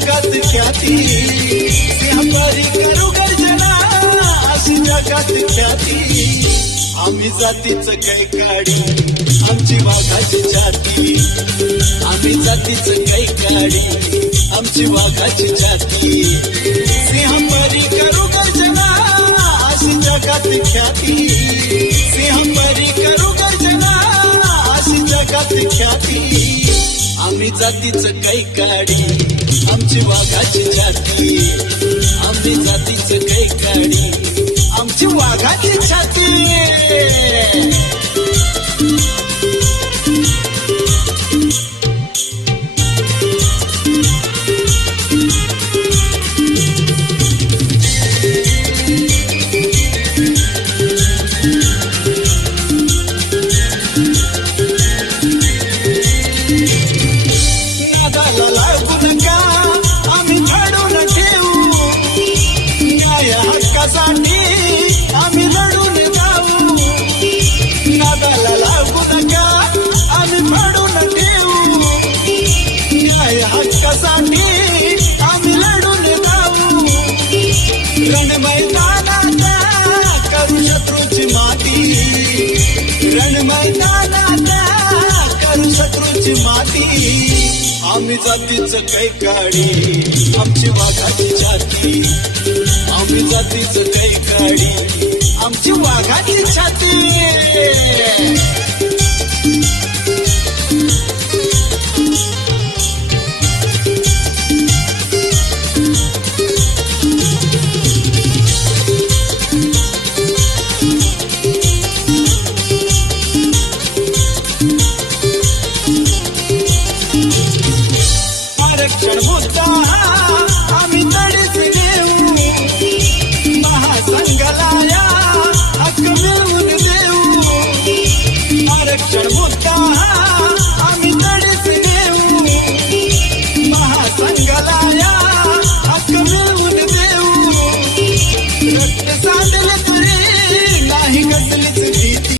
ख्याती. व्यापारी करू गर्जना अशी जगात ख्याती. आम्ही जातीच काय काढू आमची वाघाची जाती. आम्ही जातीच काय काढी आमची वाघाची छाती सिंहपरी करू गर्जना अशी जगात ख्याती. आम्ही जातीच काही काढी आमची वाघाची जाती आम्ही जातीच हक्कासाठी आम्ही लढून जाऊ. नादाला लागू नका आम्ही घडून ठेवू न्याय हक्कासाठी आम्ही लढून जाऊ. रण मैदानात करू शत्रूची माती. रण मैदानात करू शत्रूची माती. आम्ही जातीच काही काढी आमची वाघाची छातीच जातीच काही आमची वाघाची छाती. आरक्षण मुद्दा आम्ही